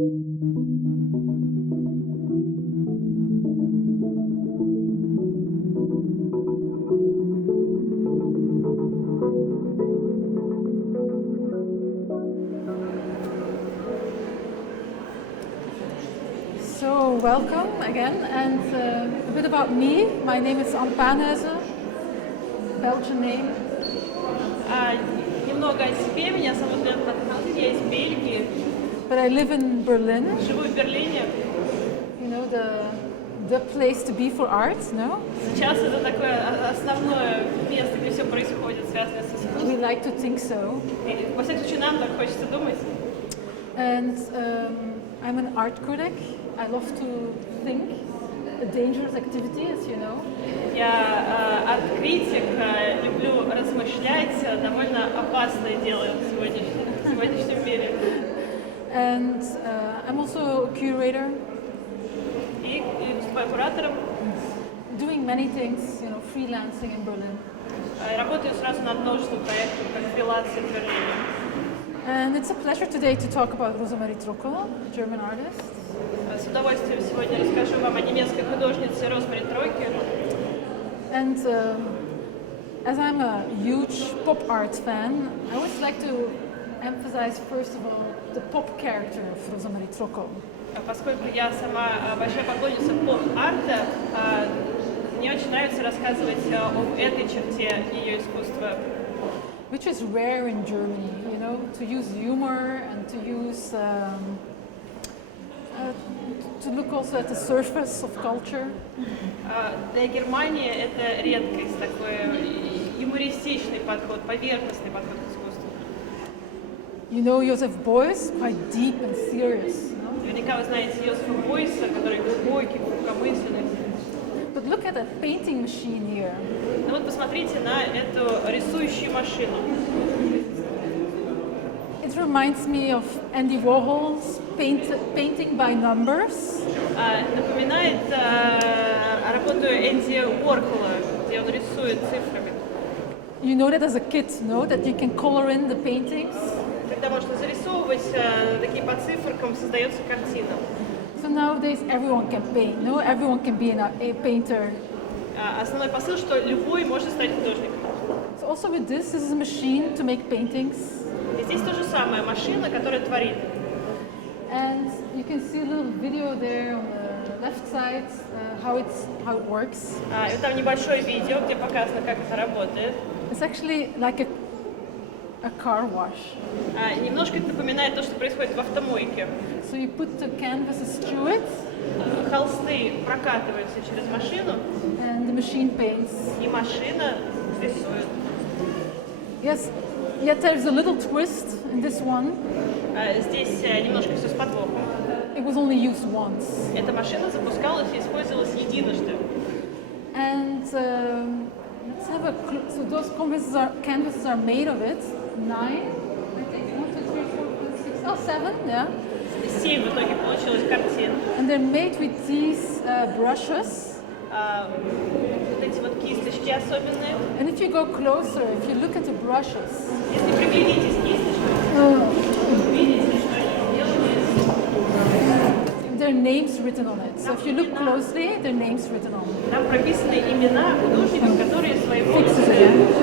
So, welcome again, and a bit about me. My name is Ан Пэнхюзен, Belgian name. Немного о себе. Меня зовут Ан Пэнхюзен, я из Бельгии. But I live in Berlin. Живу в Берлине. You know, the place to be for art, no? Сейчас это такое основное место, где все происходит, связанное с искусством. We like to think so. И, во всяком случае, нам так хочется думать. And I'm an art critic. I love to think. A dangerous activity, as you know. Я арт-критик, люблю размышлять, довольно опасное дело в сегодняшнем мире. And I'm also a curator. И выступаю куратором. Doing many things, you know, freelancing in Berlin. Работаю сразу над множеством проектов, как фрилансер в Берлине. And it's a pleasure today to talk about Rozmari Trokell, a German artist. С удовольствием сегодня расскажу вам о немецкой художнице Розмари Трокель. And as I'm a huge pop art fan, I always like to emphasize, first of all, the pop character of Rozmari Trokell. Поскольку я сама большая поклонница поп-арта, мне очень нравится рассказывать об этой черте ее искусства. Which is rare in Germany, you know, to use humor and to use to look also at the surface of culture. Для Германии это редкость, такой юмористичный подход, поверхностный подход к искусству. You know Joseph Beuys, quite deep and serious. Наверняка вы знаете Йозефа Бойса, который глубокий, глубокомысленный. But look at that painting machine here. Ну вот посмотрите на эту рисующую машину. It reminds me of Andy Warhol's painting by numbers. Напоминает работу Энди Уорхола, где он рисует цифрами. You know that as a kid, no? That you can color in the paintings. Когда можно зарисовывать такие по циферкам, создается картина. So nowadays everyone can paint, no? Everyone can be a painter. Основной посыл, что любой может стать художником. So also with this is a machine to make paintings. И здесь то же самое, машина, которая творит. And you can see a little video there on the left side, how it works. И там небольшое видео, где показано, как это работает. It's actually like a car wash. Немножко это напоминает то, что происходит в автомойке. So you put the canvases through it. Холсты прокатываются через машину. And the machine paints. И машина рисует. Yes, yet there's a little twist in this one. Здесь немножко все с подвохом. It was only used once. Эта машина запускалась и использовалась единожды. And let's have a so those canvases are made of it. 9, I think. 1, 2, 3, 4, 5, 6, 7, yeah. 7 в итоге получилось картин. And they're made with these brushes. Вот эти вот кисточки особенные. And if you go closer, if you look at the brushes, Если приглядитесь к кисточкам, видите, что они сделаны. there are names written on it. So if you look closely, there are names written on it. Там прописаны имена художников, которые свои работы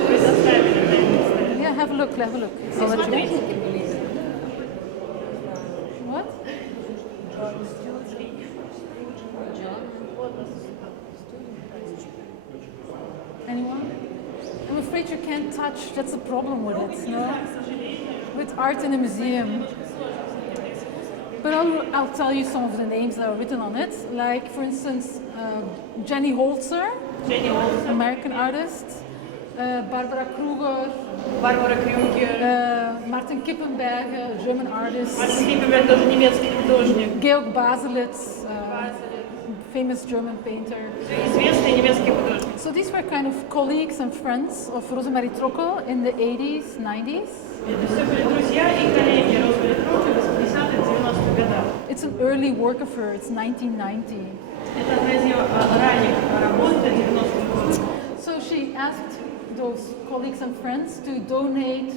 предоставили для них. Yeah, have a look, have a look. Смотрите. What? Anyone? I'm afraid you can't touch. That's the problem with it, no? With art in a museum. But I'll tell you some of the names that are written on it. Like, for instance, Jenny Holzer, American artist. Barbara Kruger. Martin Kippenberger, German artist. Мартин Киппенберг тоже немецкий художник. Georg Baselitz, famous German painter. Известный немецкий художник. So these were kind of colleagues and friends of Rozmaри Trokell in the 80s, 90s. Это все были друзья и коллеги Розмари Трокель в 80-х, 90-х годах. It's an early work of her, it's 1990. Это одна из ее ранних работ 90-х годов. So she asked those colleagues and friends to donate,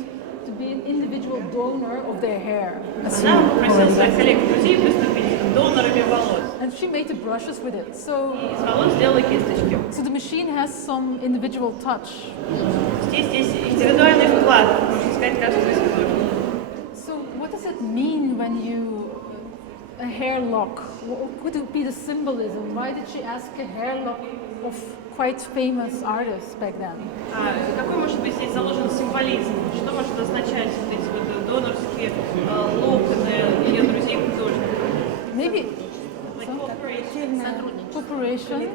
to be an individual individual donor of their hair. Она попросила своих коллег-друзей выступить донорами волос. And she made the brushes with it. So, И из волос сделала кисточки. so the machine has some individual touch. Здесь индивидуальный вклад, можно сказать, каждого из художников. So what does it mean when you a hair lock? What could be the symbolism? Why did she ask a hair lock of quite famous artists back then? Какой может быть здесь заложен символизм? Что может означать вот эти вот донорские локоны ее друзей-художников? Maybe Сотрудничество. cooperation.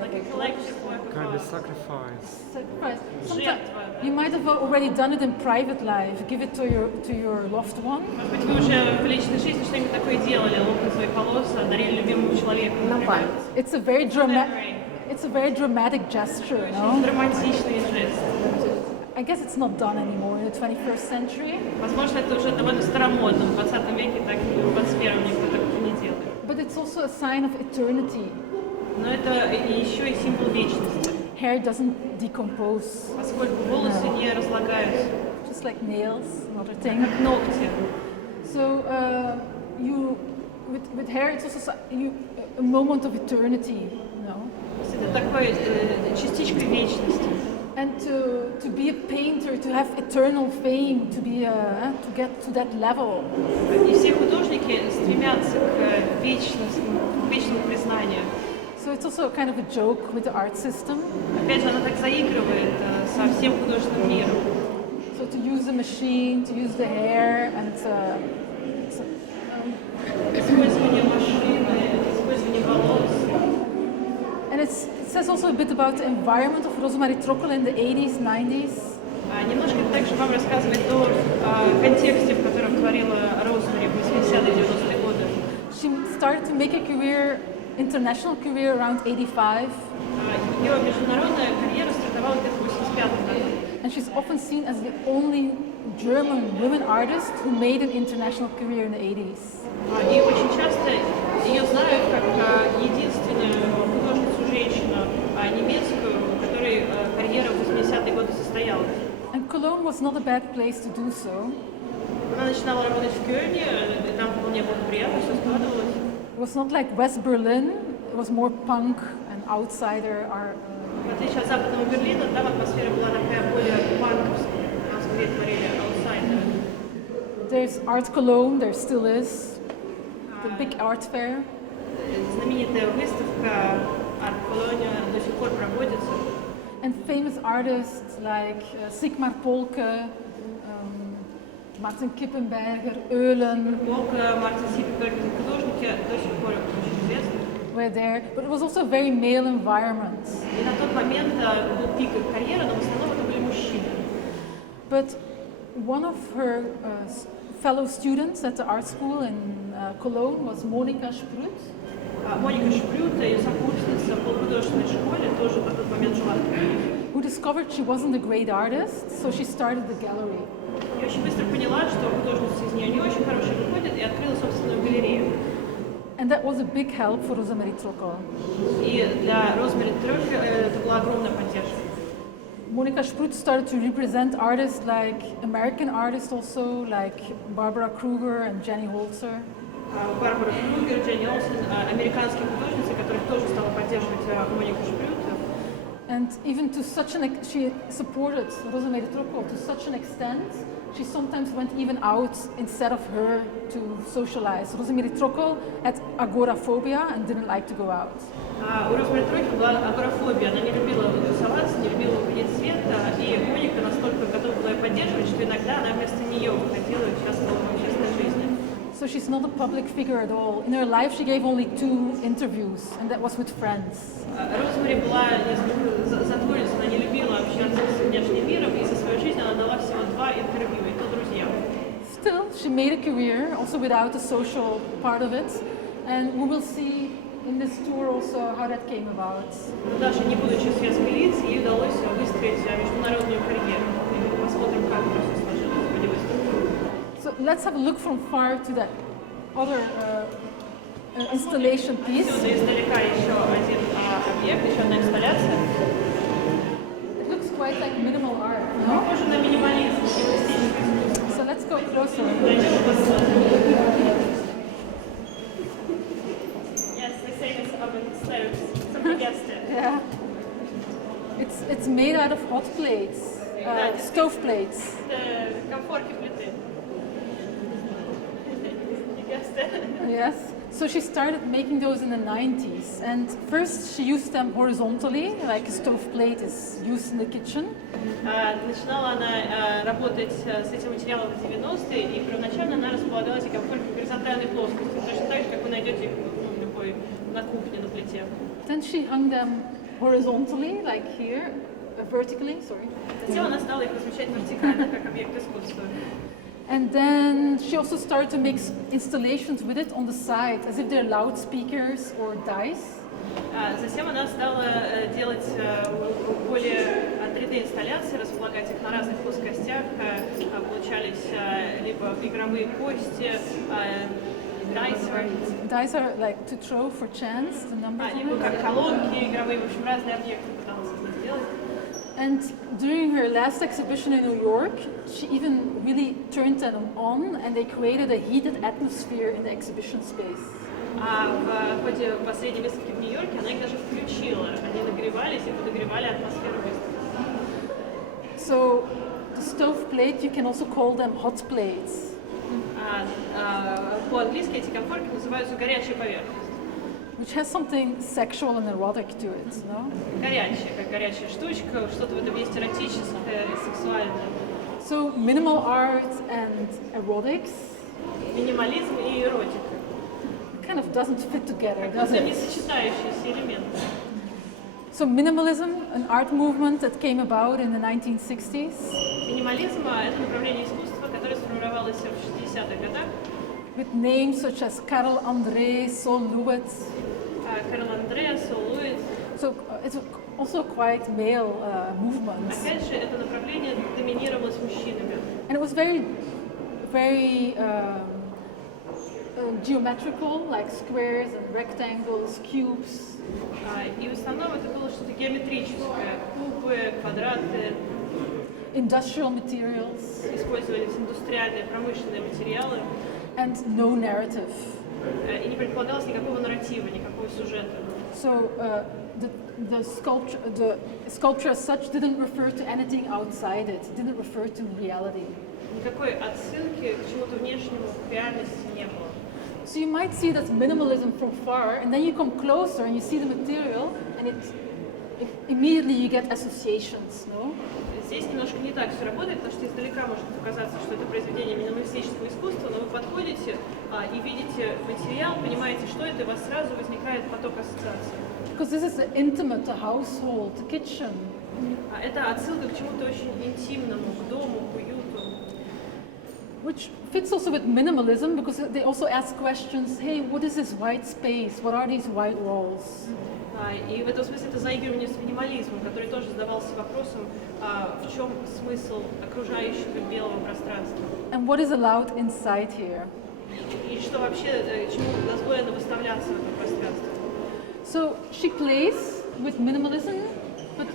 Like a collective work of Kind of art. sacrifice. Sacrifice. Sometimes Жертва. you might have already done it in private life. Give it to your loved one. Может быть, вы уже в личной жизни что-нибудь такое делали, локон своих волос, дарили любимому человеку, например. It's a very dramatic gesture, no? Очень драматичный жест. I guess it's not done anymore in the 21st century. Возможно, это уже довольно старомодно. В 20 веке, так и в 21 никто так уже не делает. But it's also a sign of eternity. Но это еще и символ вечности, Hair doesn't decompose, поскольку волосы не разлагаются, just like nails, another thing. как ногти. So with hair, it's also a moment of eternity, no? То есть это такой частичка вечности. And to be a painter, to have eternal fame, to get to that level, И все художники стремятся к вечному признанию. so it's also kind of a joke with the art system. Опять же, она так заигрывает со всем художественным миром. So to use the machine, to use the hair, and Использование машины, использование волос. and it says also a bit about the environment of Rozmari Trokele in the 80s, 90s. Немножко также вам рассказывает о контексте, в котором творила Розмари в 80-е, 90-е годы. She started to make a career, international career, around 85, Ее международная карьера стартовала где-то в 85 году. and she's often seen as the only German women artist who made an international career in the 80s. И очень часто ее знают как единственную художницу-женщину немецкую, у которой карьера в 80-е годы состоялась. And Cologne was not a bad place to do so. Она начинала работать в Кёльне, и там вполне благоприятно все складывалось. It was not like West Berlin, it was more punk and outsider art. В отличие от западного Берлина, там атмосфера была такая более панковская. У нас где творили аутсайдеры. There's Art Cologne, there still is, the big art fair. Знаменитая выставка Ан Пэнхюзен до сих пор проводится. And famous artists like Sigmar Polke, Martin Kippenberger, Eulen Полка, Мартин Сиппельберг, художники до сих пор очень известны. were there, but it was also a very male environment. И на тот момент был пик их карьеры, но в основном это были мужчины. But one of her fellow students at the art school in Cologne was Monika Sprut. Моника Шпрют, ее сокурсница по художественной школе, тоже на тот момент жила в Кёльне. Who discovered she wasn't a great artist, so she started the gallery. И очень быстро поняла, что художница из нее не очень хорошая выходит, и открыла собственную галерею. And that was a big help for Rozmaри Trokele. И для Розмари Трокель это была огромная поддержка. Monika Sprut started to represent artists like American artists also, like Barbara Kruger and Jenny Holzer. Барбара Кругер, Дженни Олсен, американские художницы, которых тоже стала поддерживать Моника Шпрют. And even to such an she supported Rozmari Trokele to such an extent, she sometimes went even out instead of her to socialize. Rozmari Trokele had agoraphobia and didn't like to go out. У Розмари Трокель была агорафобия, она не любила тусоваться, не любила увидеть свет, и Моника настолько готова была ее поддерживать, что иногда она вместо нее выходила и участвовала в общественной жизни. So she's not a public figure at all. In her life, she gave only 2 interviews, and that was with friends. Розмари была несколько затворница, она не любила общаться с внешним миром, и за свою жизнь она дала всего 2 интервью, и то друзьям. Still, she made a career, also without the social part of it, and we will see in this tour also how that came about. Но даже не будучи светской лиц, ей удалось выстроить международную карьеру. И мы посмотрим, как это все сложилось в ходе выставки. So let's have a look from far to that other installation piece. Отсюда издалека еще один объект, еще одна инсталляция. It looks quite like minimal art, no? Похоже на минимализм, минималистическое искусство. So let's go of hot plates, stove plates. Комфорки плиты. Yes. So she started making those in the 90s, and first she used them horizontally, like a stove plate is used in the kitchen. Начинала она работать с этим материалом в 90-е, и первоначально она располагалась и комфорки в горизонтальной плоскости, точно так же, как вы найдете их любой на кухне, на плите. Then she hung them horizontally, like here, vertically, sorry. Затем она стала их размещать вертикально, как объект искусства. And then she also started to make installations with it on the side, as if they're loudspeakers or dice. Затем она стала делать более 3D-инсталляции, располагать их на разных плоскостях. Получались либо игровые кости, Dice are like to throw for chance, the numbers. либо как колонки игровые, в общем, разные объекты пыталась сделать. And during her last exhibition in New York, she even really turned them on, and they created a heated atmosphere in the exhibition space. В ходе последней выставки в Нью-Йорке она их даже включила. Они нагревались и подогревали атмосферу выставки. So the stove plate, you can also call them hot plates. По-английски эти комфорки называются горячей поверхностью. Which has something sexual and erotic to it, no? Горячая, как горячая штучка, что-то в этом есть эротическое и сексуальное. So minimal art and erotics Минимализм и эротика. kind of doesn't fit together, does Это it? не сочетающиеся элементы. So minimalism, an art movement that came about in the 1960s, Минимализм – это направление искусства, которое сформировалось в 60-х годах. with names such as Karel André, Sol Lewis. Карл Андре, Сол Луис. So it's also quite male movement. Опять же, это направление доминировалось мужчинами. And it was very, very geometrical, like squares and rectangles, cubes. И в основном это было что-то геометрическое. Кубы, квадраты, Industrial materials использовались индустриальные, промышленные материалы. and no narrative. И не предполагалось никакого нарратива, никакого сюжета. So the sculpture as such didn't refer to anything outside it, didn't refer to reality. Никакой отсылки к чему-то внешнему, к реальности не было. So you might see that minimalism from far, and then you come closer and you see the material, and immediately you get associations, no? Здесь немножко не так все работает, потому что издалека может показаться, что это произведение минималистического искусства, но вы подходите и видите материал, понимаете, что это, и у вас сразу возникает поток ассоциаций. Because this is the intimate, the household, the kitchen. Это отсылка к чему-то очень интимному, к дому, к уюту. Which fits also with minimalism because they also ask questions, hey, what is this white space? What are these white walls? И в этом смысле это заигрывание с минимализмом, который тоже задавался вопросом, в чем смысл окружающего белого пространства. And what is allowed inside here? И что вообще, чему дозволено выставляться в этом пространстве. So she plays with minimalism, but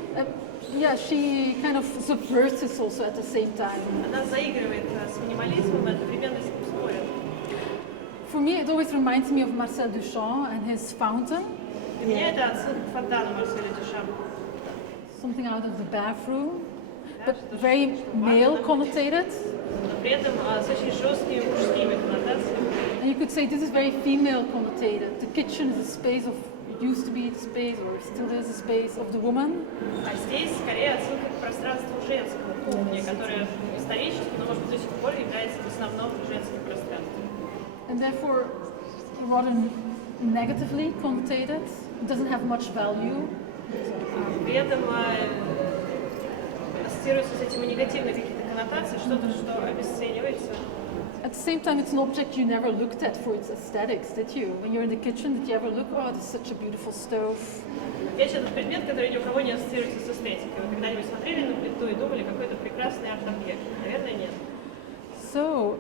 yeah, she kind of subverts it also at the same time. Она заигрывает с минимализмом и одновременно с ним спорит. For me, it always reminds me of Marcel Duchamp and his fountain. Для меня это отсылка к фонтану Марселя Дюшампа. Something out of the bathroom, but very male connotated. Но при этом с очень жесткими мужскими коннотациями. And you could say this is very female connotated. The kitchen is a space of, it used to be the space, or still is a space of the woman. А здесь скорее отсылка к пространству женского, кухни, которое исторически, но может быть до сих пор является в основном женским пространством. And therefore, rather negatively connotated, it doesn't have much value. При этом ассоциируются с этим и негативные какие-то коннотации, что-то, что обесценивается. At the same time, it's an object you never looked at for its aesthetics, did you? When you're in the kitchen, did you ever look, oh, this is such a beautiful stove? Вещь — это предмет, который ни у кого не ассоциируется с эстетикой. Вы когда-нибудь смотрели на плиту и думали, какой это прекрасный арт-объект? Наверное, нет. So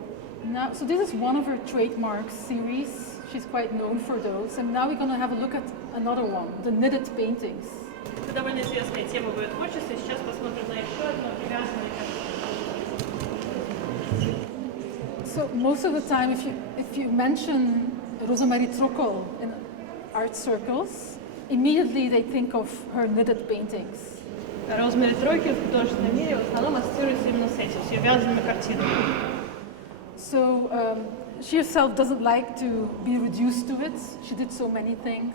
this is one of her trademark series. She's quite known for those. And now we're going to have a look at another one, the knitted paintings. Это довольно известная тема в ее творчестве. Сейчас посмотрим на еще одну прекрасную. So most of the time, if you mention Rozmari Trokel in art circles, immediately they think of her knitted paintings. Розмари Трокель в художественном мире в основном ассоциируется именно с этим, с ее вязаными картинами. So she herself doesn't like to be reduced to it. She did so many things.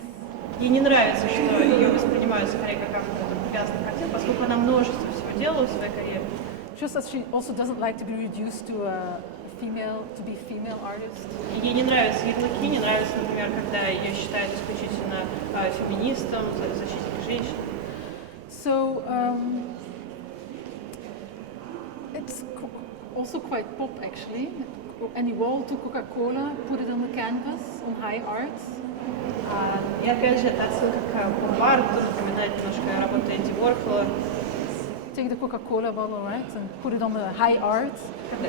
Ей не нравится, что ее воспринимают скорее как автора вязаных картин, поскольку она множество всего делала в своей карьере. Just as she also doesn't like to be reduced to be female artist. И ей не нравятся ярлыки, не нравится, например, когда ее считают исключительно феминистом, защитником женщин. So it's also quite pop actually. Any wall to Coca-Cola, put it on the canvas, on high art. И опять же, это отсылка к поп-арту, напоминает немножко работу Энди Уорхола. Take the Coca-Cola bottle, right, and put it on the high art.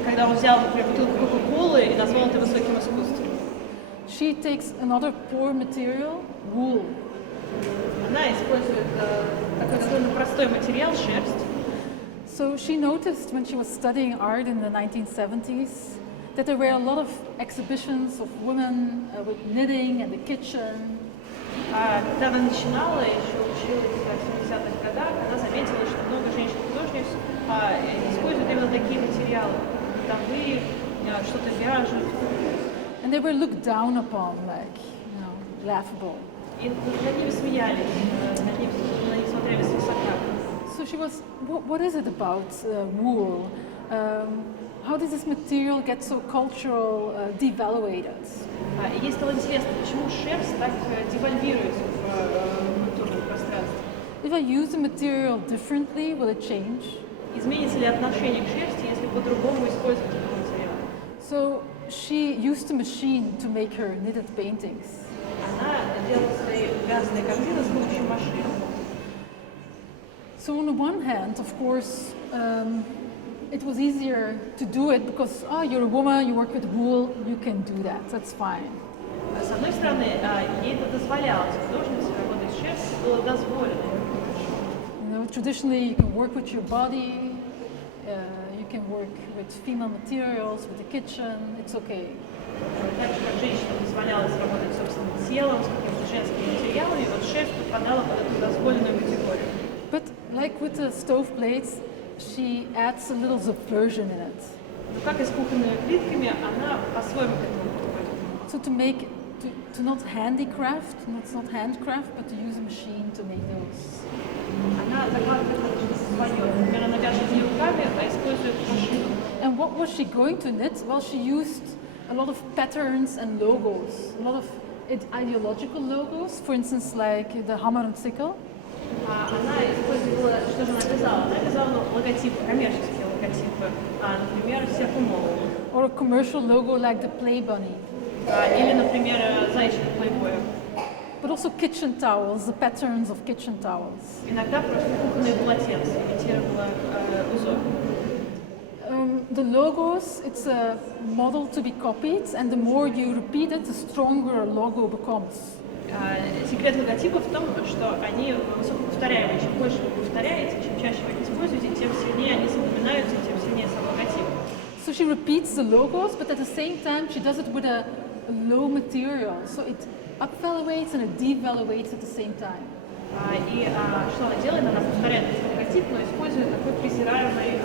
Когда он взял, например, бутылку Кока-Колы и назвал это высоким искусством. She takes another poor material, wool. Она использует такой довольно простой материал, шерсть. So she noticed when she was studying art in the 1970s that there were a lot of exhibitions of women with knitting in the kitchen. Когда она начинала, еще училась в 70-х годах, она заметила, что много женщин-художниц используют именно такие материалы. Бытовые, что-то вяжут. And they were looked down upon, like, laughable. И над ними смеялись, на них смотрели свысока. So she was, what is it about wool? How does this material get so cultural, devaluated? И ей стало интересно, почему шерсть так девальвируется в культурном пространстве. If I use the material differently, will it change? Изменится ли отношение к шерсти, если по-другому использовать этот материал? So she used a machine to make her knitted paintings. Она делала свои вязаные картины с помощью машин. So on the one hand, of course, it was easier to do it because, you're a woman, you work with wool, you can do that, that's fine. С одной стороны, ей это дозволялось, художнице работать с шерстью было дозволено. Traditionally, you can work with your body, you can work with female materials, with the kitchen, it's okay. Так же, как женщинам дозволялось работать собственным телом, с какими-то женскими материалами, вот шерсть попадала под эту дозволенную категорию. But like with the stove plates, she adds a little subversion in it. Но как и с кухонными плитками, она по-своему к этому подходит. So to not handicraft, it's not handcraft, but to use a machine to make those. Она закладывает что-то свое. Например, она вяжет не руками, а использует машину. And what was she going to knit? Well, she used a lot of patterns and logos, a lot of ideological logos, for instance, like the hammer and sickle. Она использовала, что же она вязала? Она вязала логотипы, коммерческие логотипы, например, серп и молот. Or a commercial logo like the Play Bunny. Или, например, зайчик плейбоя. But also kitchen towels, the patterns of kitchen towels. Иногда просто кухонные полотенца имитировала узор. The logos, it's a model to be copied, and the more you repeat it, the stronger a logo becomes. Секрет логотипов в том, что они высокоповторяемые. Чем больше вы повторяете, чем чаще вы их используете, тем сильнее они запоминаются, тем сильнее сам логотип. So she repeats the logos, but at the same time she does it with a low material. So it upvaluates and it devaluates at the same time. И что она делает? Она повторяет этот логотип, но использует такой презираемый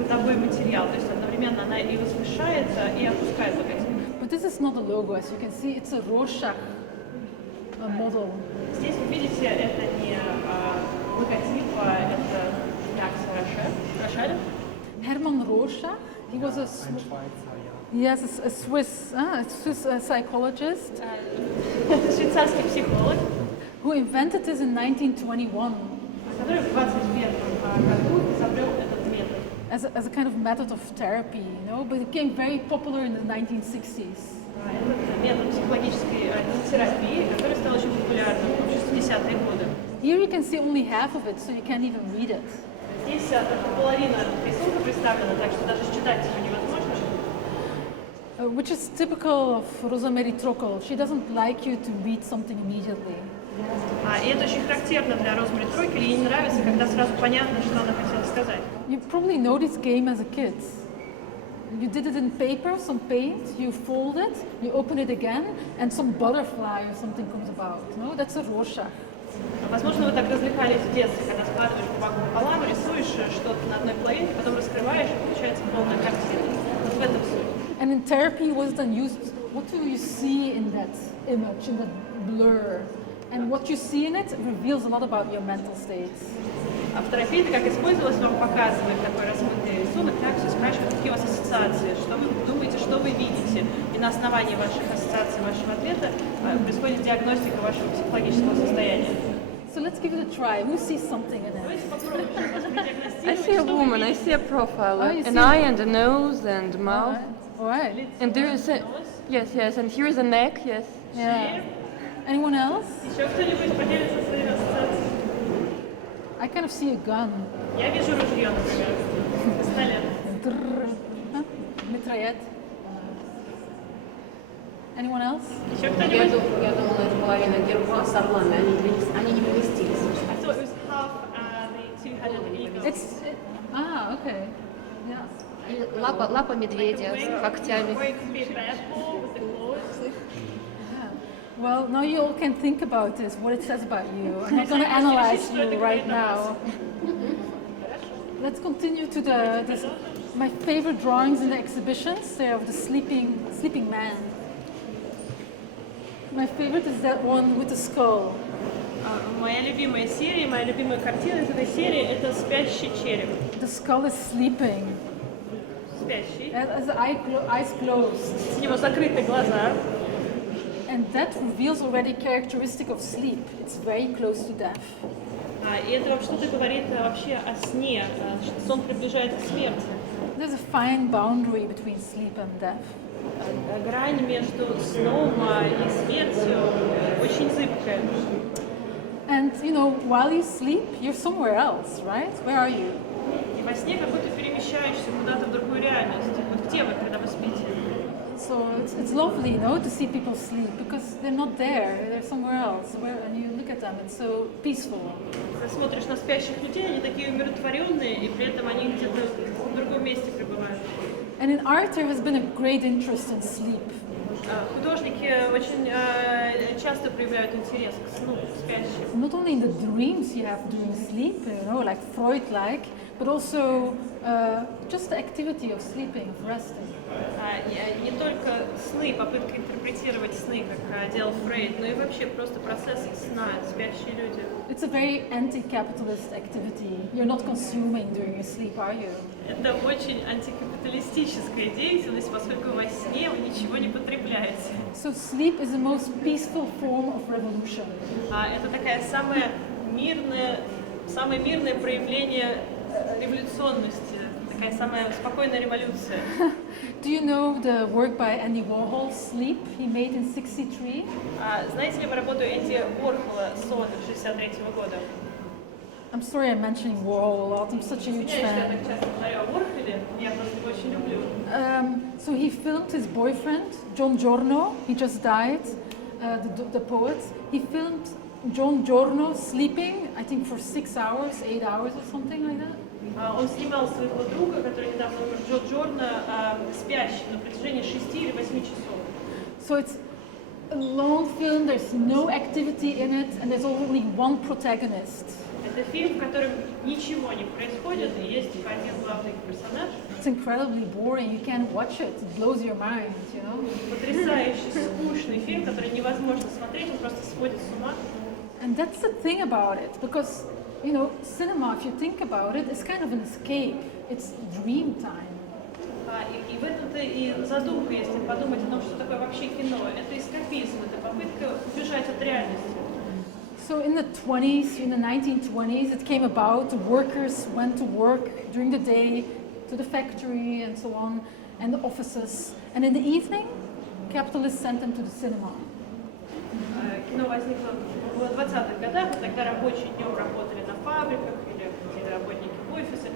бытовой материал. То есть одновременно она и возвышает, и опускает логотип. But this is not a logo, as you can see, it's a Rorschach model. Здесь вы видите, это не логотип, это Рошаль. Hermann Rorschach, he was a Swiss psychologist. Швейцарский психолог, who invented this in 1921 который в 21 году изобрел этот метод. as a kind of method of therapy, but it became very popular in the 1960s. Этот метод психологической терапии, который стал очень популярным в 60-е годы. Here you can see only half of it, so you can't even read it. Здесь только половина рисунка представлена, так что даже считать его невозможно. Which is typical of Rozmari Trokell. She doesn't like you to read something immediately. И это очень характерно для Розмари Трокель. Ей не нравится, когда сразу понятно, что она хотела сказать. You probably know this game as a kid. You did it in paper, some paint, you fold it, you open it again, and some butterfly or something comes about. No, that's a Rorschach. Возможно, вы так развлекались в детстве, когда складываешь бумагу пополам, рисуешь что-то на одной половинке, потом раскрываешь, и получается полная картина. Вот в этом суть. And in therapy, was then used, what do you see in that image, in that blur? And what you see in it reveals a lot about your mental states. А в терапии это как использовалось, вам показывает такой размытый рисунок, так, все спрашивают, какие у вас ассоциации, что вы думаете, что вы видите. И на основании ваших ассоциаций, вашего ответа происходит диагностика вашего психологического состояния. So let's give it a try. Who sees something in it? Давайте попробуем, может быть, I see a woman, I see a profile, Oh, you an see eye it? and a nose and mouth. All right. And there is a, yes, and here is a neck, yes. Yeah. Anyone else? Еще кто-нибудь поделится своими ассоциациями? I kind of see a gun. Я вижу ружье, например, пистолет. Huh? Mitraillette. Anyone else? Еще Я кто-нибудь? думала, это половина герба с орлами, они не поместились. I thought it was half the two-headed eagle. Okay. Yeah. И лапа медведя с когтями. Or it could be a bat ball with the claws. Well, now you all can think about this, what it says about you. I'm not going to analyze you right now. Let's continue to my favorite drawings in the exhibitions. They're of the sleeping man. My favorite is that one with the skull. Моя любимая серия, моя любимая картина из этой серии – это «Спящий череп». The skull is sleeping. Спящий. It has the eyes closed. У него закрыты глаза. And that reveals already characteristic of sleep. It's very close to death. И это что-то говорит вообще о сне, что сон приближает к смерти. There's a fine boundary between sleep and death. Грань между сном и смертью очень зыбкая. And while you sleep, you're somewhere else, right? Where are you? И во сне как будто перемещаешься куда-то в другую реальность. Вот где вы, когда вы спите? So it's lovely, to see people sleep because they're not there, they're somewhere else. And you look at them, it's so peaceful. Ты смотришь на спящих людей, они такие умиротворенные, и при этом они где-то в другом месте пребывают. And in art, there has been a great interest in sleep. Художники очень часто проявляют интерес к сну, к спящим. Not only in the dreams you have during sleep, like Freud-like, but also just the activity of sleeping, of resting. Не только сны, попытка интерпретировать сны, как делал Фрейд, но и вообще просто процесс сна, спящие люди. It's a very anti-capitalist activity. You're not consuming during your sleep, are you? Это очень антикапиталистическая деятельность, поскольку во сне вы ничего не потребляете. So sleep is the most peaceful form of revolution. Это такая самое мирное проявление революционности, такая самая спокойная революция. Do you know the work by Andy Warhol, Sleep, he made in 1963? Знаете ли вы работу Энди Уорхола «Сон» 1963 года? I'm sorry I'm mentioning Warhol a lot, I'm such a huge Я fan. так часто говорю о Уорхоле, я просто его очень люблю. So he filmed his boyfriend, John Giorno, he just died, the poet. He filmed John Giorno sleeping, I think for 6 hours, 8 hours or something like that. Он снимал своего друга, который недавно умер, Джо Джорна, спящим на протяжении 6 или 8 часов. So it's a long film, there's no activity in it, and there's only one protagonist. Это фильм, в котором ничего не происходит, и есть один главный персонаж. It's incredibly boring, you can't watch it, it blows your mind, Потрясающий, скучный фильм, который невозможно смотреть, он просто сводит с ума. And that's the thing about it, because cinema, if you think about it, is kind of an escape. It's dream time. И в этом-то и задумка, если подумать о том, что такое вообще кино. Это эскапизм, это попытка убежать от реальности. So in the 1920s, it came about, the workers went to work during the day, to the factory and so on, and the offices. And in the evening, capitalists sent them to the cinema. Кино возникло в 20-х годах, и тогда рабочие днем работали на фабриках или какие-то работники в офисе,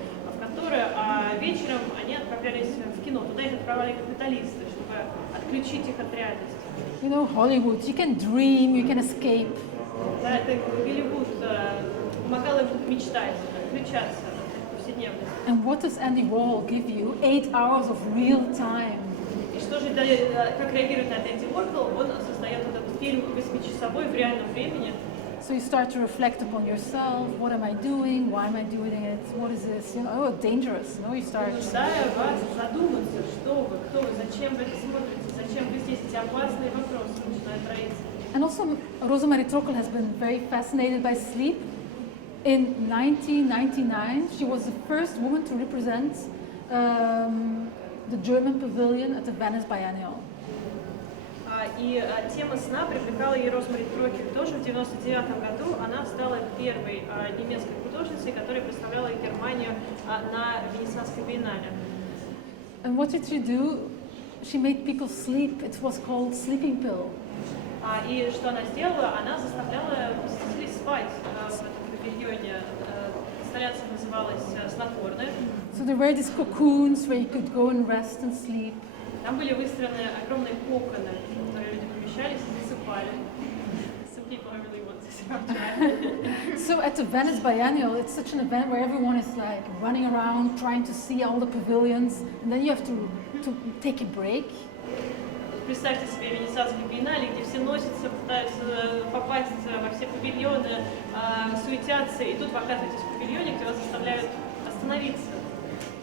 а вечером они отправлялись в кино. Туда их отправляли капиталисты, чтобы отключить их от реальности. Hollywood, you can dream, you can escape. Да, это Голливуд помогал им мечтать, отключаться от повседневности. And what does Andy Warhol give you? 8 hours of real time. И что же, как реагирует на это Энди Уорхол? Он создает этот фильм 8-часовой в реальном времени. So you start to reflect upon yourself. What am I doing? Why am I doing it? What is this? You know, oh, dangerous. You start. Побуждаю вас задуматься, что вы, кто вы, зачем вы это смотрите, зачем вы здесь, эти опасные вопросы начинают роиться. And also, Rozmaри Trokell has been very fascinated by sleep. In 1999, she was the first woman to represent the German pavilion at the Venice Biennial. И тема сна привлекала ее Розмари Трокель. Тоже в 1999 году она стала первой немецкой художницей, которая представляла Германию на Венецианской биеннале. And what did she do? She made people sleep. It was called sleeping pill. И что она сделала? Она заставляла посетителей спать в этом павильоне. Инсталляция называлась «Снотворная». So there were these cocoons where you could go and rest and sleep. Там были выстроены огромные коконы, в которые люди помещались и засыпали. Some people are really want to see how try. So at the Venice Biennial, it's such an event where everyone is like running around, trying to see all the pavilions, and then you have to take a break. Представьте себе Венецианский биеннале, где все носятся, пытаются попасть во все павильоны, суетятся, и тут вы оказываетесь в павильоне, где вас заставляют остановиться.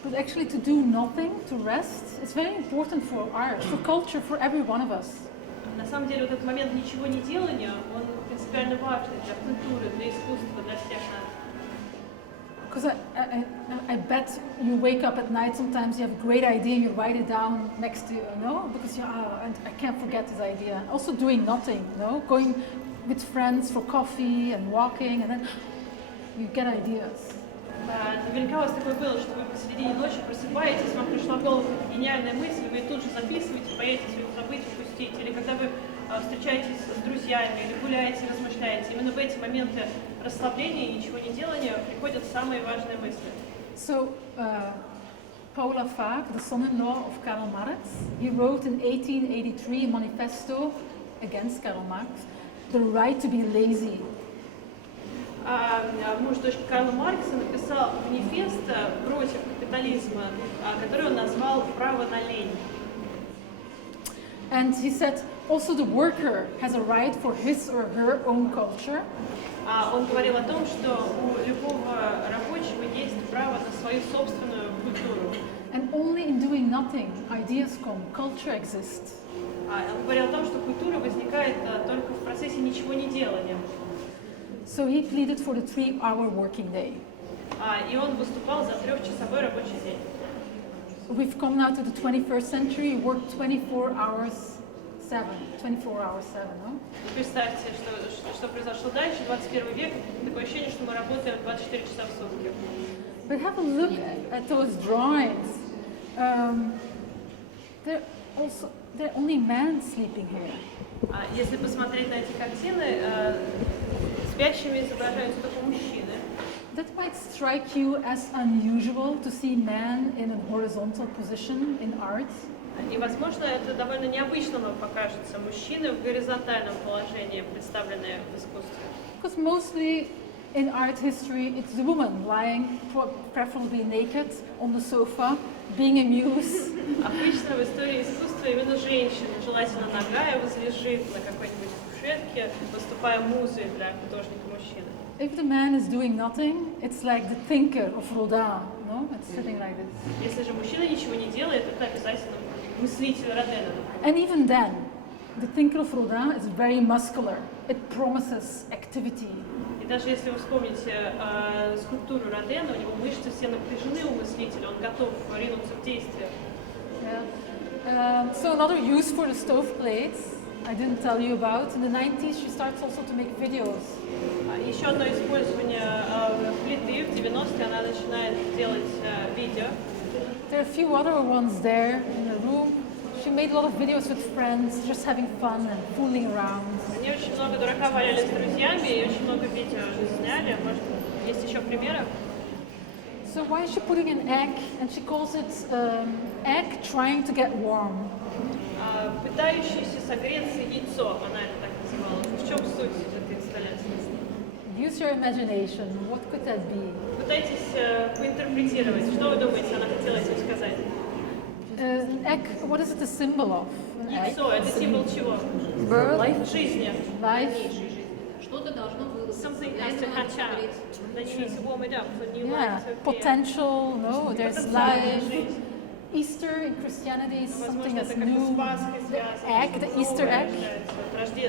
But actually to do nothing, to rest, it's very important for art, for culture, for every one of us. На самом деле вот этот момент ничего не делания, он принципиально важный для культуры, для искусства, для всех нас. Because I bet you wake up at night sometimes, you have a great idea, you write it down next to you, no? Because I can't forget this idea. Also doing nothing, no? Going with friends for coffee and walking, and then you get ideas. Наверняка у вас такое было, что вы посередине ночи просыпаетесь, вам пришла в голову гениальная мысль, вы тут же записываете, боитесь ее забыть, упустить. Или когда вы встречаетесь с друзьями, или гуляете, размышляете. Именно в эти моменты расслабления и ничего не делания приходят самые важные мысли. So, Paula Vaak, the son-in-law of Karl Marx, he wrote in 1883 a manifesto against Karl Marx, the right to be lazy. Муж дочки Карла Маркса написал манифест против капитализма, который он назвал «Право на лень». And he said also the worker has a right for his or her own culture. Он говорил о том, что у любого рабочего есть право на свою собственную культуру. And only in doing nothing, ideas come, culture exists. Он говорил о том, что культура возникает только в процессе ничего не делания. So he pleaded for the 3-hour working day. И он выступал за 3-часовой рабочий день. We've come now to the 21st century, work 24 hours 7, no? Представьте, что произошло дальше, 21 век, такое ощущение, что мы работаем 24 часа в сутки. But have a look at those drawings. There are only men sleeping here. Если посмотреть на эти картины, спящими изображаются только мужчины. That might strike you as unusual to see men in a horizontal position in art. И, возможно, это довольно необычно вам покажется. Мужчины в горизонтальном положении, представленные в искусстве. Because mostly in art history, it's the woman lying, preferably naked, on the sofa, being amused. Обычно в истории искусства именно женщина, желательно нагая, возлежит на какой-нибудь кушетке, выступая музой для художника-мужчины. If the man is doing nothing, it's like the thinker of Rodin, no? It's sitting like this. Если же мужчина ничего не делает, это обязательно мыслитель Родена. And even then, the thinker of Rodin is very muscular. It promises activity. И даже если вы вспомните скульптуру Родена, у него мышцы все напряжены у мыслителя, он готов ринуться в действие. Yeah. So another use for the stove plates I didn't tell you about. In the 90s, she starts also to make videos. Еще одно использование плиты в 90-е, она начинает делать видео. There are a few other ones there in the room. She made a lot of videos with friends, just having fun and fooling around. Они очень много дурака валяли с друзьями и очень много видео сняли. Может, есть еще примеры? So why is she putting an egg? And she calls it egg trying to get warm. Пытающееся согреться яйцо, она это так называла. В чем суть этой инсталляции? Use your imagination. What could that be? Пытайтесь поинтерпретировать. Что вы думаете, она хотела этим сказать? An egg, what is it a symbol of? An egg? Яйцо – это символ чего? Birth. Жизни. Life. Что-то должно something has to hatch out. Then you need to warm it up for new Yeah, life to appear. potential, no, there's Потенциальная life. жизнь. Easter in Christianity is something Возможно, that's это как бы new. с Пасхой The связано. egg, the Easter egg.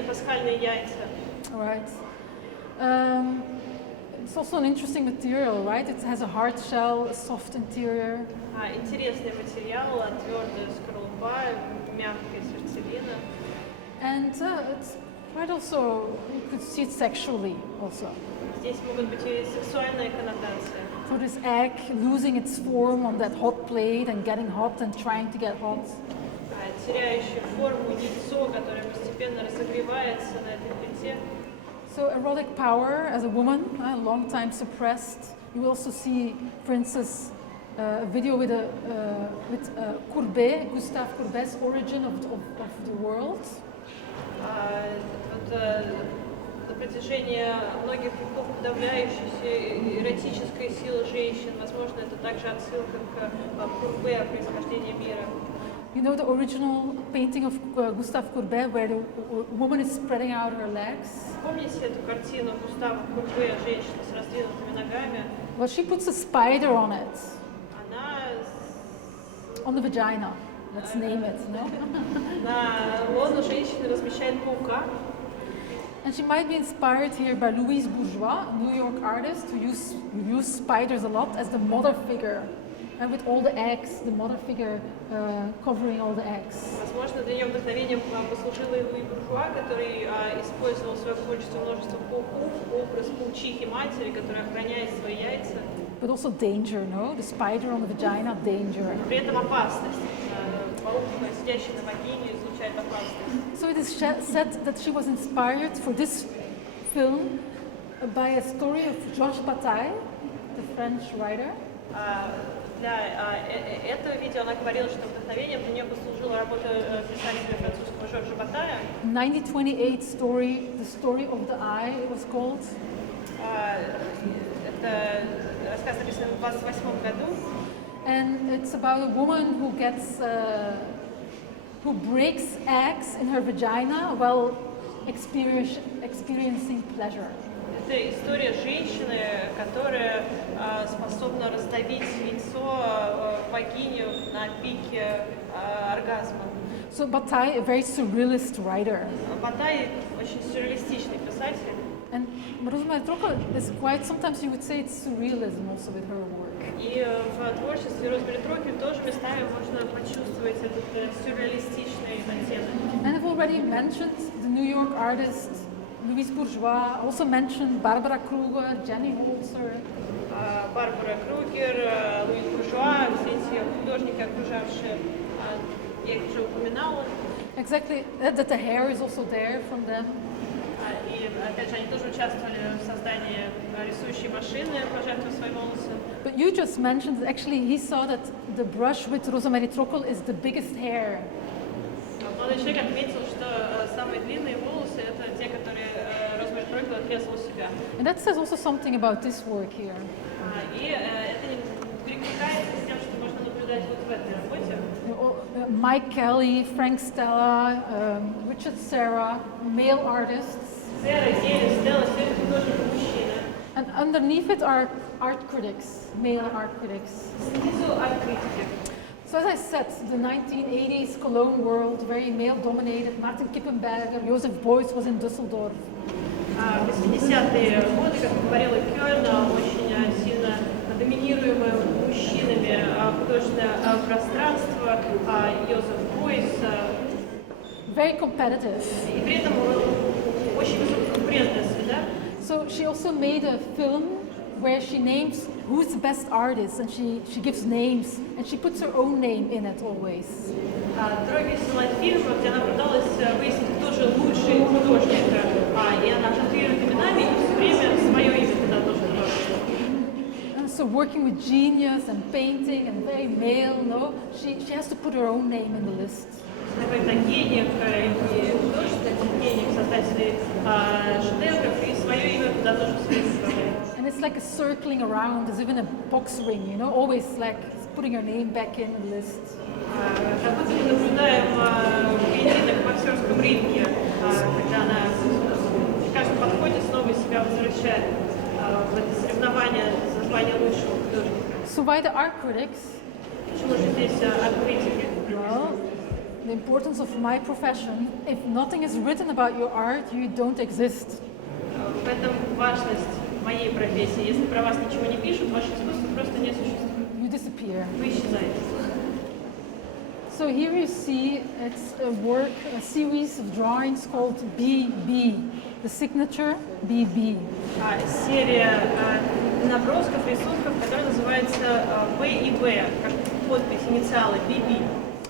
Пасхальные яйца. Right. It's also an interesting material, right? It has a hard shell, a soft interior. Интересный материал, твердая скорлупа, мягкая сердцевина. And it's quite also, you could see it sexually also. Здесь могут быть и сексуальные коннотации. So this egg losing its form on that hot plate and getting hot and trying to get hot. Теряющее форму яйцо, которое постепенно разогревается на этой плите. So erotic power as a woman, a long time suppressed. You will also see, for instance, a video with Courbet, Gustave Courbet's origin of the world. На протяжении многих веков подавляющейся эротической силы женщин. Возможно, это также отсылка к Курбе о происхождении мира. You know the original painting of Gustave Courbet where the woman is spreading out her legs? Помните эту картину Густава Курбе, женщина с раздвинутыми ногами? Well, she puts a spider on it, Она on the vagina. Let's name it, no? на лоно женщины размещает паука. And she might be inspired here by Louise Bourgeois, a New York artist who used spiders a lot as the mother figure. And with all the eggs, the mother figure covering all the eggs. Возможно, для нее вдохновением послужила и Луи Буржуа, который использовал в своем творчестве множество пауков, образ паучихи матери, которая охраняет свои яйца. But also danger, no? The spider on the vagina, danger. При этом опасность. Паук, сидящий на вагине, излучает опасность. So it is said that she was inspired for this film by a story of Georges Bataille, the French writer. Для этого видео она говорила, что вдохновением для нее послужила работа писателя французского Жоржа Батая. 1928 story, the story of the eye, it was called. Это рассказ написан в 1928 году. And it's about a woman who breaks eggs in her vagina while experiencing pleasure. Это история женщины, которая способна раздавить яйцо вагиню на пике оргазма. So Bataille, a very surrealist writer. Батай очень сюрреалистичный писатель. And Rozmaри Trokель is quite, sometimes you would say it's surrealism also with her work. И в творчестве Розмари Трокель тоже местами можно почувствовать этот сюрреалистичный оттенок. And I've already mentioned the New York artist Louise Bourgeois, also mentioned Barbara Kruger, Jenny Holzer. Барбара Кругер, Луис Буржуа, все эти художники, окружавшие, я их уже упоминала. Exactly, that the hair is also there from them. И опять же, они тоже участвовали в создании рисующей машины, пожертвуя свои волосы. But you just mentioned that actually he saw that the brush with Rozmari Trokelь is the biggest hair. Молодой человек отметил, что самые длинные волосы – это те, которые Розмари Трокель отрезала у себя. And that says also something about this work here. И это перекликается с тем, что можно наблюдать вот в этой работе. Mike Kelly, Frank Stella, Richard Serra, male artists. Сера, Гелли, Стелла, все это художники-мужчины. And underneath it are art critics, male art critics. Снизу арт-критики. So as I said, the 1980s Cologne world, very male-dominated. Martin Kippenberger, Joseph Beuys was in Düsseldorf. В 80-е годы, как говорила Кёльн, очень сильно доминируемое мужчинами художественное пространство, Йозеф Бойс. Very competitive. И при этом очень высококонкурентная среда. So she also made a film where she names who's the best artist, and she gives names, and she puts her own name in it always. Тройка сняла фильм, где она пыталась выяснить, кто же лучший художник, и она жонглирует именами, и все время свое имя туда тоже добавила. So working with genius and painting and very male, no, she has to put her own name in the list. Она говорит о гениях и художественных гениях, создателей шедевров, и свое имя туда тоже вписывает. And it's like a circling around, as if in a box ring, you know, always like putting her name back in the list. Как будто мы наблюдаем поединок в боксерском ринге, когда она в каждом подходе снова себя возвращает. So why the art critics? Почему же здесь арт-критики? Well, the importance of my profession. If nothing is written about your art, you don't exist. В этом важность моей профессии. Если про вас ничего не пишут, ваше искусство просто не существует. You disappear. Вы исчезаете. So here you see it's a work, a series of drawings called BB. The signature BB. Серия набросков, рисунков, которая называется Б и Б, как подпись, инициалы BB.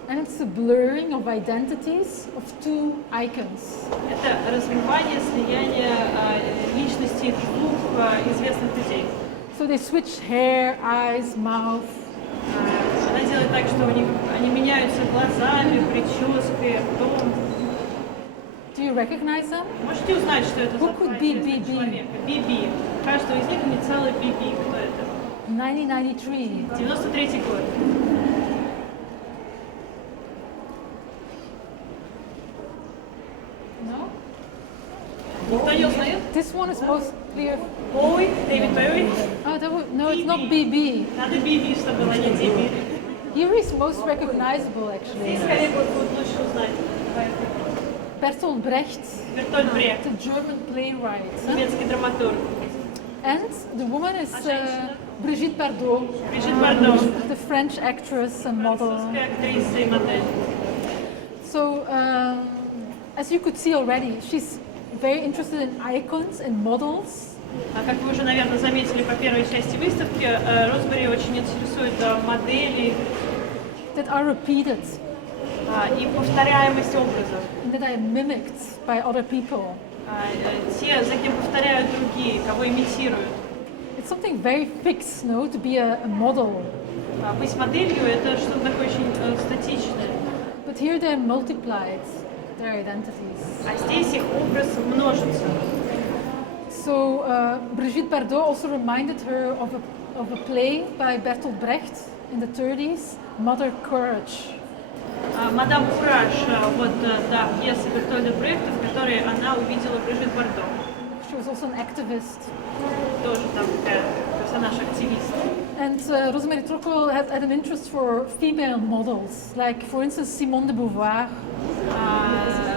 And it's a blurring of identities of two icons. Это размывание, слияние личностей двух известных людей. So they switch hair, eyes, mouth. Она делает так, что у них они меняются глазами, прической, ртом. Do you recognize them? Можете узнать, что это за Who could be BB? человека? BB. Каждого из них инициалы BB. Кто это? 1993. 93-й год. No? Никто не узнает? This one is most clear. Боуи, Дэвид Боуи. Oh, no, it's not BB. Надо BB, чтобы было не DB. Here is most recognizable, Здесь actually. скорее будет лучше узнать. Bertolt Brecht, Бертольд Брехт, the German playwright. немецкий драматург. And the woman is Brigitte Bardot, Брижит Бардо, the French actress and model. французская актриса и модель. So, as you could see already, she's very interested in icons and models. Как вы уже, наверное, заметили по первой части выставки, Розмари очень интересует модели That are repeated и повторяемость образов. and that are mimicked by other people. Те, за кем повторяют другие, кого имитируют. It's something very fixed, no, to be a model. Быть моделью – это что-то такое очень статичное. But here they're multiplied, their identities. А здесь их образ множится. So Brigitte Bardot also reminded her of a play by Bertolt Brecht in the 30s, Mother Courage. Мадам Кураж, вот да, пьеса Бертольда Брехта, в которой она увидела Брижит Бардо. She was also an activist. Тоже там такая персонаж-активист. And Rozmarie Trokell had an interest for female models, like for instance Simone de Beauvoir.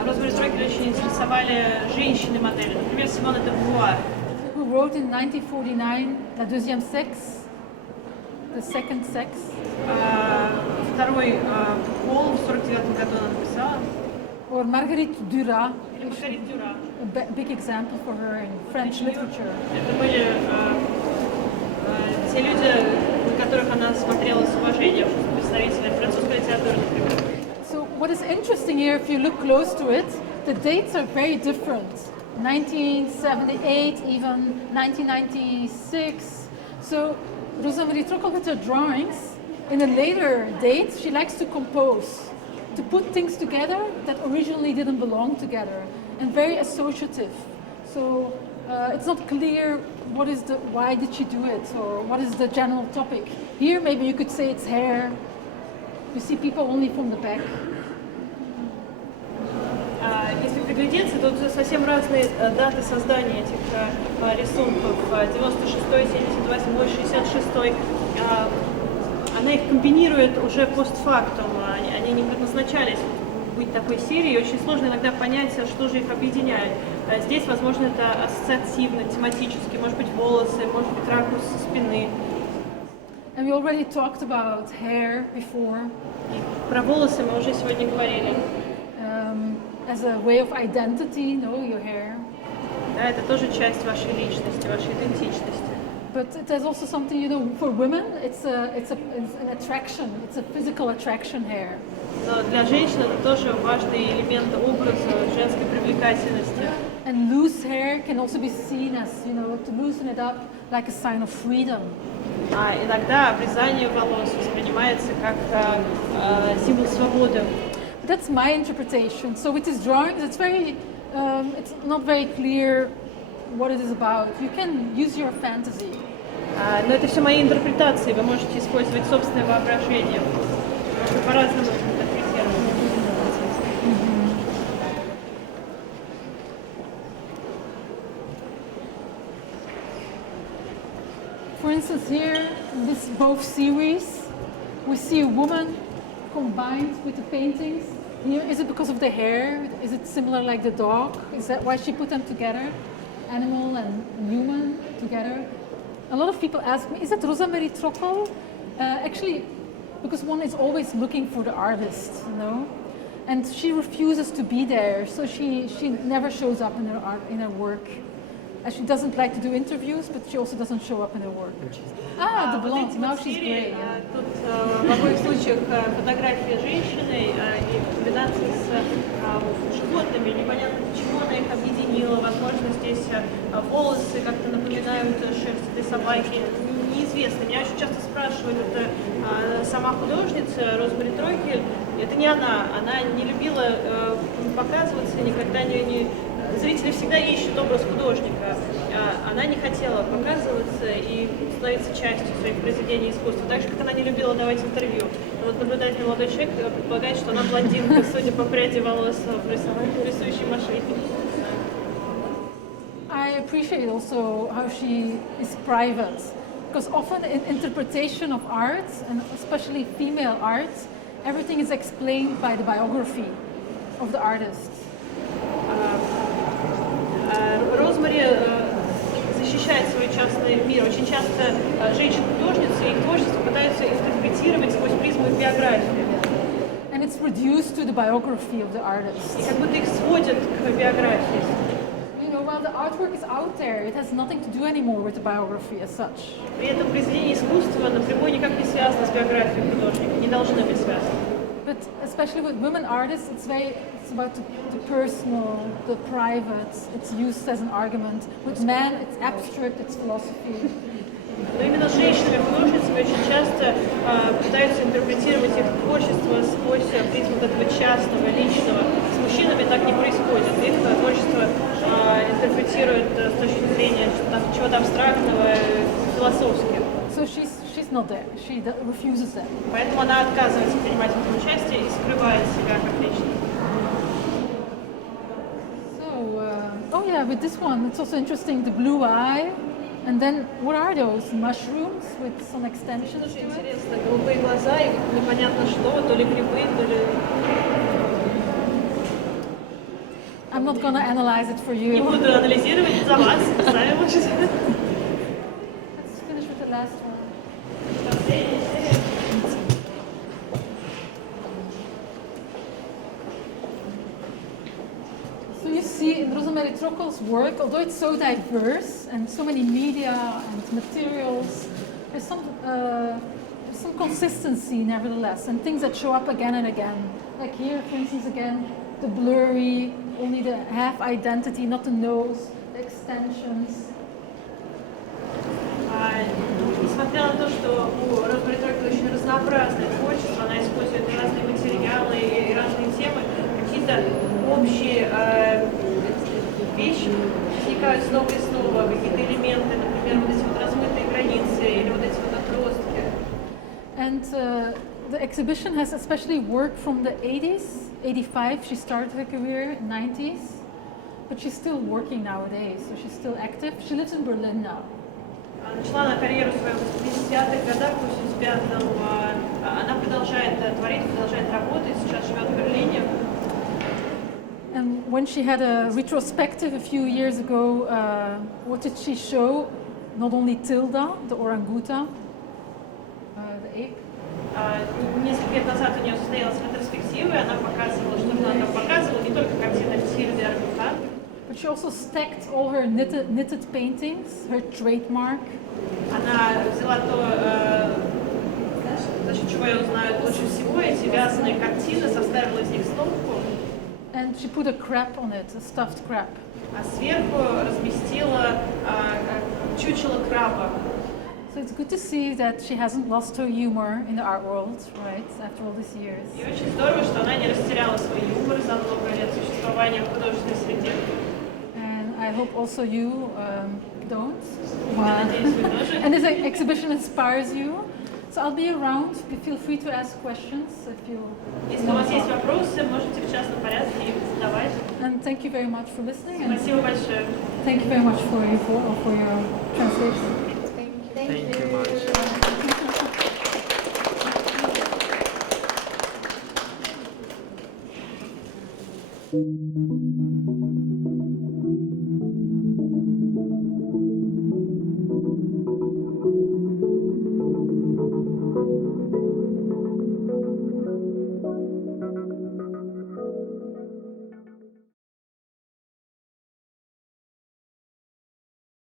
Розмари Трокель очень интересовали женщины-модели, например, Симона де Бувуар, Who wrote in 1949 La Deuxième Sexe, The Second Sex. Второй пол в 49 году она написала. Or Marguerite Duras, Или Маргарит Дюра. a big example for her in French literature. Это были те люди, на которых она смотрела с уважением, представители французской литературы, например. So what is interesting here, if you look close to it, the dates are very different. 1978, even 1996. So Rozmarie Trokell with her drawings, in a later date, she likes to compose, to put things together that originally didn't belong together, and very associative. So it's not clear why did she do it, or what is the general topic. Here, maybe you could say it's hair. You see people only from the back. Если приглядеться, тут совсем разные даты создания этих рисунков. 96-й, 78-й, 66-й. Она их комбинирует уже постфактум. Они не предназначались быть такой серией. Очень сложно иногда понять, что же их объединяет. Здесь, возможно, это ассоциативно, тематически. Может быть, волосы, может быть, ракурс со спины. And we already talked about hair before. И про волосы мы уже сегодня говорили. As a way of identity, your hair. Да, это тоже часть вашей личности, вашей идентичности. But there's also something, for women, it's an attraction. It's a physical attraction hair. Но для женщин это тоже важный элемент образа женской привлекательности. And loose hair can also be seen as, to loosen it up like a sign of freedom. А иногда обрезание волос воспринимается как символ свободы. That's my interpretation. So with these drawings, it's not very clear what it is about. You can use your fantasy. Но это все мои интерпретации. Вы можете использовать собственное воображение. Можно по-разному интерпретировать. For instance, here in this both series, we see a woman combined with the paintings. Here, is it because of the hair? Is it similar like the dog? Is that why she put them together? Animal and human together? A lot of people ask me, is that Rozmaри Trokell? Actually, because one is always looking for the artist, you know? And she refuses to be there, so she never shows up in her art, in her work. She doesn't like to do interviews, but she also doesn't show up in her work. Ah, the blonde, now she's gray. Тут в обоих случаях фотографии женщины и комбинации с животными. Непонятно, почему она их объединила. Возможно, здесь волосы как-то напоминают шерсть этой собаки. Неизвестно. Меня очень часто спрашивают, это сама художница Розмари Трокель. Это не она. Она не любила показываться, никогда не... Зрители всегда ищут образ художника. Она не хотела показываться и становиться частью своих произведений искусства. Так же, как она не любила давать интервью. Но вот наблюдательный молодой человек предполагает, что она блондинка, судя по пряди волос в рисующей машине. I appreciate also how she is private. Because often in interpretation of art, and especially female art, everything is explained by the biography of the artist. Розмари защищает свой частный мир. Очень часто женщин-художницы и их творчество пытаются интерпретировать сквозь призму их биографии. And it's reduced to the biography of the artist. И как будто их сводят к биографии. You know, while the artwork is out there, it has nothing to do anymore with the biography as such. При этом произведение искусства напрямую никак не связано с биографией художника, не должны быть связаны. But especially with women artists, it's about the personal, the private. It's used as an argument. With men, it's abstract, it's philosophy. Но именно с женщинами-художницами очень часто пытаются интерпретировать их творчество сквозь призму этого частного, личного. С мужчинами так не происходит. Их творчество интерпретируют с точки зрения чего-то абстрактного, философски. So she's not there. She refuses that. Поэтому она отказывается принимать в этом участие и скрывает себя как личность. So, oh yeah, with this one, it's also interesting, the blue eye. And then, what are those? Mushrooms with some extensions to Очень it? интересно, голубые глаза и непонятно что, то ли грибы, то ли... I'm not gonna analyze it for Не you. буду анализировать за вас, сами можете. Let's finish with the last one. So you see in Rozmari Trokell's work, although it's so diverse and so many media and materials, there's some consistency nevertheless, and things that show up again and again. Like here, for instance, again, the blurry, only the half identity, not the nose, the extensions. Несмотря на то, что у Розмари Трокель очень разнообразное творчество, она использует разные материалы и разные темы, какие-то общие вещи возникают снова и снова, какие-то элементы, например, вот эти вот размытые границы или вот эти вот отростки. And the exhibition has especially work from the 80s, 85, she started her career, 90s, but she's still working nowadays, so she's still active. She lives in Berlin now. Начала она карьеру свою в 50-х годах, в 85-м. Она продолжает творить, продолжает работать, сейчас живет в Берлине. And when she had a retrospective a few years ago, what did she show? Not only Tilda, the orangutan, the ape. Несколько лет назад у нее состоялась ретроспектива, и она показывала, что она там показывала, не только картины Тильды Орангутан. But she also stacked all her knitted paintings, her trademark. Она взяла то, за счет чего ее знают лучше всего, эти вязаные картины, составила из них стопку. And she put a crab on it, a stuffed crab. А сверху разместила чучело краба. So it's good to see that she hasn't lost her humor in the art world, right, after all these years. И очень здорово, что она не растеряла свой юмор за много лет существования в художественной среде. And I hope also you don't. Я надеюсь, вы тоже. And this exhibition inspires you. So I'll be around. Feel free to ask questions if you Если у вас есть вопросы, можете в частном порядке их задавать. And thank you very much for listening. And Спасибо большое. thank you very much for your translation. Thank you. you.